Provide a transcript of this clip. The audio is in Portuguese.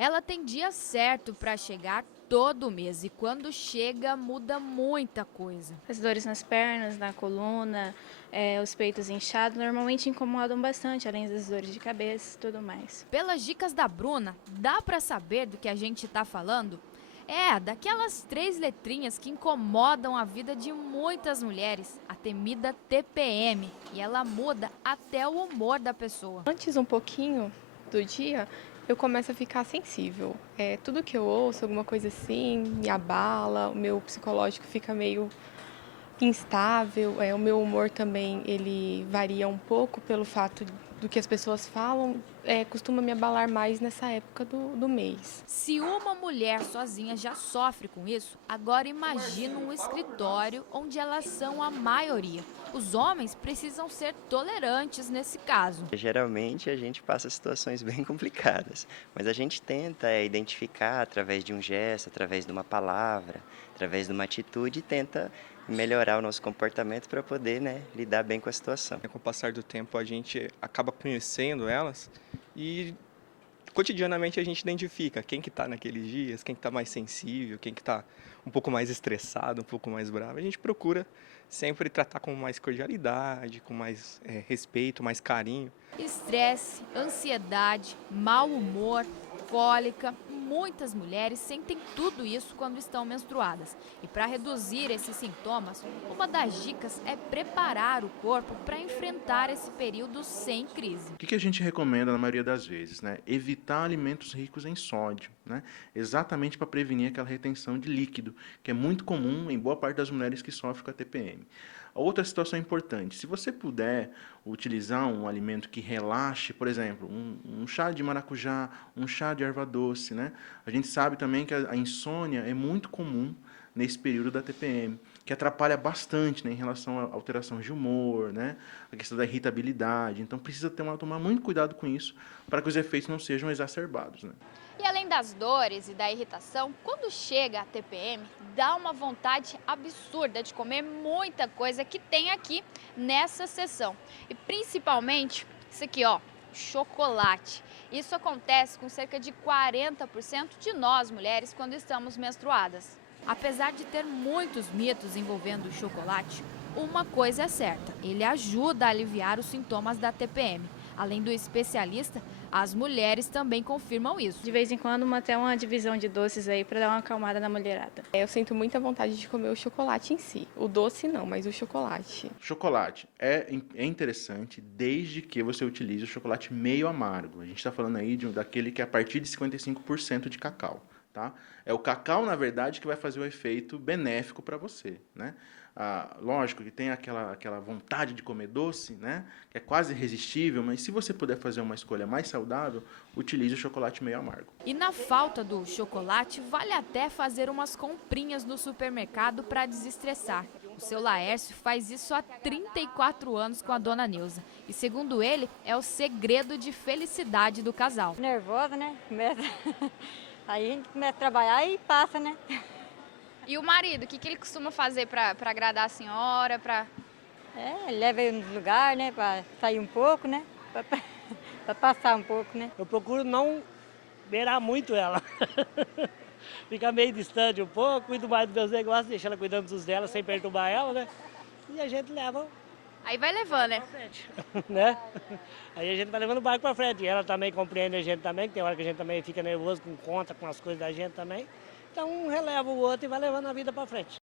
Ela tem dia certo para chegar todo mês e quando chega muda muita coisa. As dores nas pernas, na coluna, os peitos inchados normalmente incomodam bastante, além das dores de cabeça e tudo mais. Pelas dicas da Bruna, dá para saber do que a gente está falando? É, daquelas 3 letrinhas que incomodam a vida de muitas mulheres, a temida TPM, e ela muda até o humor da pessoa. Antes um pouquinho do dia, eu começo a ficar sensível. Tudo que eu ouço, alguma coisa assim, me abala, o meu psicológico fica meio instável, o meu humor também ele varia um pouco pelo fato do que as pessoas falam, costuma me abalar mais nessa época do mês. Se uma mulher sozinha já sofre com isso, agora imagina um escritório onde elas são a maioria. Os homens precisam ser tolerantes nesse caso. Geralmente a gente passa situações bem complicadas, mas a gente tenta identificar através de um gesto, através de uma palavra, através de uma atitude e tenta melhorar o nosso comportamento para poder, né, lidar bem com a situação. Com o passar do tempo a gente acaba conhecendo elas e cotidianamente a gente identifica quem que está naqueles dias, quem que está mais sensível, quem que está um pouco mais estressado, um pouco mais bravo. A gente procura sempre tratar com mais cordialidade, com mais respeito, mais carinho. Estresse, ansiedade, mau humor, cólica. Muitas mulheres sentem tudo isso quando estão menstruadas. E para reduzir esses sintomas, uma das dicas é preparar o corpo para enfrentar esse período sem crise. O que a gente recomenda na maioria das vezes, né? Evitar alimentos ricos em sódio, né? Exatamente para prevenir aquela retenção de líquido, que é muito comum em boa parte das mulheres que sofrem com a TPM. Outra situação importante, se você puder utilizar um alimento que relaxe, por exemplo, um chá de maracujá, um chá de erva doce, né? A gente sabe também que a insônia é muito comum nesse período da TPM, que atrapalha bastante, né, em relação a alterações de humor, né, a questão da irritabilidade. Então precisa tomar muito cuidado com isso para que os efeitos não sejam exacerbados, né? E além das dores e da irritação, quando chega a TPM, dá uma vontade absurda de comer muita coisa que tem aqui nessa seção. E principalmente isso aqui, ó, chocolate. Isso acontece com cerca de 40% de nós mulheres quando estamos menstruadas. Apesar de ter muitos mitos envolvendo o chocolate, uma coisa é certa, ele ajuda a aliviar os sintomas da TPM. Além do especialista, as mulheres também confirmam isso. De vez em quando, até uma divisão de doces aí para dar uma acalmada na mulherada. Eu sinto muita vontade de comer o chocolate em si. O doce não, mas o chocolate. Chocolate é interessante desde que você utilize o chocolate meio amargo. A gente está falando aí daquele que é a partir de 55% de cacau. Tá? É o cacau, na verdade, que vai fazer o efeito benéfico para você, né? Lógico que tem aquela vontade de comer doce, né? Que é quase irresistível, mas se você puder fazer uma escolha mais saudável, utilize o chocolate meio amargo. E na falta do chocolate, vale até fazer umas comprinhas no supermercado para desestressar. O seu Laércio faz isso há 34 anos com a dona Neuza. E segundo ele, é o segredo de felicidade do casal. Nervosa, né? Aí a gente começa a trabalhar e passa, né? E o marido, o que ele costuma fazer para agradar a senhora? Leva aí nos lugares, né? Pra sair um pouco, né? Pra passar um pouco, né? Eu procuro não beirar muito ela. Ficar meio distante um pouco, cuido mais dos meus negócios, deixar ela cuidando dos dela sem perturbar ela, né? E a gente leva. Aí vai levando, né? Né? Aí a gente vai levando o barco pra frente. E ela também compreende a gente também, que tem hora que a gente também fica nervoso com conta, com as coisas da gente também. Então um releva o outro e vai levando a vida pra frente.